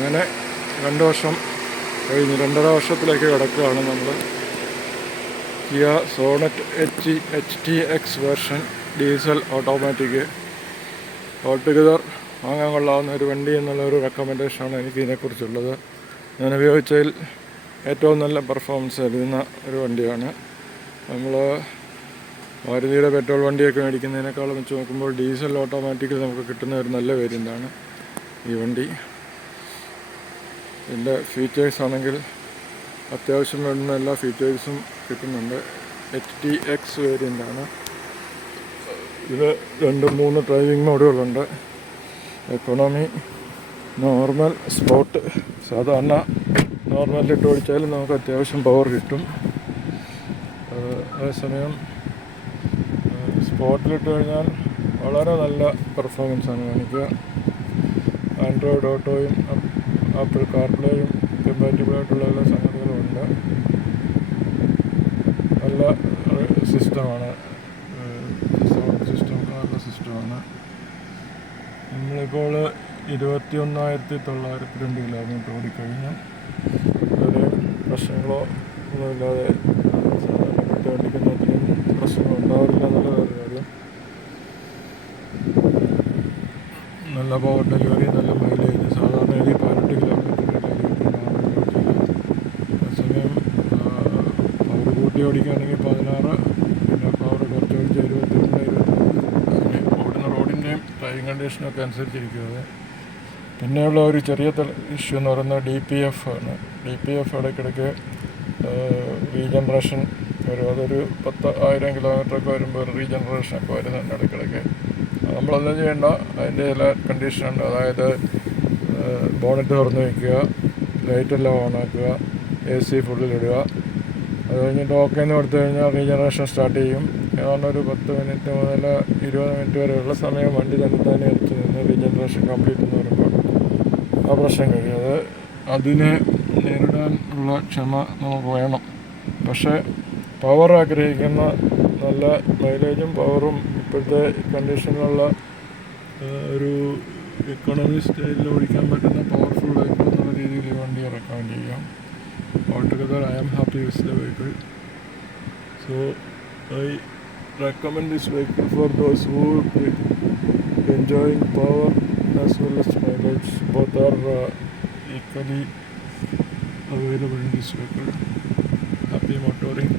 അങ്ങനെ 2 വർഷം കഴിഞ്ഞ് 2.5 വർഷത്തിലേക്ക് കിടക്കുകയാണ് നമ്മൾ. Kia Sonet HTX version diesel automatic. Altogether വാങ്ങാൻ കൊള്ളാവുന്ന ഒരു വണ്ടി എന്നുള്ളൊരു റെക്കമെൻഡേഷനാണ് എനിക്ക് ഇതിനെക്കുറിച്ചുള്ളത്. ഞാൻ ഉപയോഗിച്ചതിൽ ഏറ്റവും നല്ല പെർഫോമൻസ് തരുന്ന ഒരു വണ്ടിയാണ്. നമ്മൾ മാരുതിയുടെ പെട്രോൾ വണ്ടിയൊക്കെ മേടിക്കുന്നതിനേക്കാളും വെച്ച് നോക്കുമ്പോൾ ഡീസൽ ഓട്ടോമാറ്റിക്കിൽ നമുക്ക് കിട്ടുന്ന ഒരു നല്ല വേരിയൻ്റാണ് ഈ വണ്ടി. ഇതിൻ്റെ ഫീച്ചേഴ്സ് ആണെങ്കിൽ അത്യാവശ്യം വേണ്ടുന്ന എല്ലാ ഫീച്ചേഴ്സും കിട്ടുന്നുണ്ട്. HTX വേരിയൻ്റാണ്. ഇത് 2-3 ഡ്രൈവിംഗ് മോഡുകളുണ്ട്. Economy, normal, sport. സാധാരണ നോർമലിലിട്ട് ഓടിച്ചാലും നമുക്ക് അത്യാവശ്യം പവർ കിട്ടും. അതേസമയം സ്പോർട്ടിലിട്ട് കഴിഞ്ഞാൽ വളരെ നല്ല പെർഫോമൻസാണ് കാണിക്കുക. ആൻഡ്രോയിഡ് ഓട്ടോയും ആപ്പിൾ കാർപ്ലേയും കമ്പാറ്റബിളായിട്ടുള്ള എല്ലാ സംഗതികളും ഉണ്ട്. നല്ല സിസ്റ്റമാണ്, സൗണ്ട് സിസ്റ്റം നല്ല സിസ്റ്റമാണ്. നമ്മളിപ്പോൾ 21,902 കിലോമീറ്റർ ഓടിക്കഴിഞ്ഞു. വേറെ പ്രശ്നങ്ങളോ ഒന്നുമില്ലാതെ സാധാരണ വണ്ടിക്കൊന്നും അത്രയും പ്രശ്നങ്ങൾ ഉണ്ടാവില്ല എന്നുള്ള വേറെ കാര്യം. നല്ല പവർ ഡെലിവറി, നല്ല മൈലേജ്. സാധാരണ 18 കിലോമീറ്റർ അതേസമയം പവർ കൂട്ടി ഓടിക്കുകയാണെങ്കിൽ 16, പിന്നെ പവർ കുറച്ച് ഓടിച്ച് 22, 23 അങ്ങനെ ഓടുന്ന റോഡിൻ്റെയും ഡ്രൈവിംഗ് കണ്ടീഷനൊക്കെ അനുസരിച്ചിരിക്കുന്നത്. പിന്നെയുള്ള ഒരു ചെറിയ ഇഷ്യൂ എന്ന് പറയുന്നത് DPF ആണ്. DPF ഇടയ്ക്കിടയ്ക്ക് റീജനറേഷൻ വരും. അതൊരു 10,000 കിലോമീറ്ററൊക്കെ വരുമ്പോൾ ഒരു റീജനറേഷനൊക്കെ വരുന്നുണ്ട് ഇടയ്ക്കിടയ്ക്ക്. നമ്മളൊന്നും ചെയ്യേണ്ട, അതിൻ്റെ ചില കണ്ടീഷനുണ്ട്. അതായത് ബോണറ്റ് തുറന്ന് വയ്ക്കുക, ലൈറ്റെല്ലാം ഓണാക്കുക, AC ഫുള്ളിലിടുക. അത് കഴിഞ്ഞിട്ട് ഓക്കേന്ന് കൊടുത്തു കഴിഞ്ഞാൽ റീജനറേഷൻ സ്റ്റാർട്ട് ചെയ്യും. ഏതാണ്ട് ഒരു 10 മിനിറ്റ് മുതൽ 20 മിനിറ്റ് വരെയുള്ള സമയം വണ്ടി തന്നെ എടുത്ത് നിന്ന് റീജനറേഷൻ കംപ്ലീറ്റ് എന്ന് പറയുമ്പോൾ ആ പ്രശ്നം കഴിയും. അതിനെ നേരിടാൻ ഉള്ള ക്ഷമ നമുക്ക് വേണം. പക്ഷേ പവർ ആഗ്രഹിക്കുന്ന നല്ല മൈലേജും പവറും ഇപ്പോഴത്തെ കണ്ടീഷനിലുള്ള ഒരു എക്കോണമി സ്റ്റൈലിൽ ഓടിക്കാൻ പറ്റുന്ന പവർഫുൾ വെഹിക്കിൾ എന്നുള്ള രീതിയിൽ ഈ വണ്ടി റെക്കമെൻഡ് ചെയ്യാം. ഓൾടുഗദർ I am happy with the vehicle. So I recommend this vehicle for those who enjoying power as well as mileage. Both are equally available in this vehicle. Happy motoring.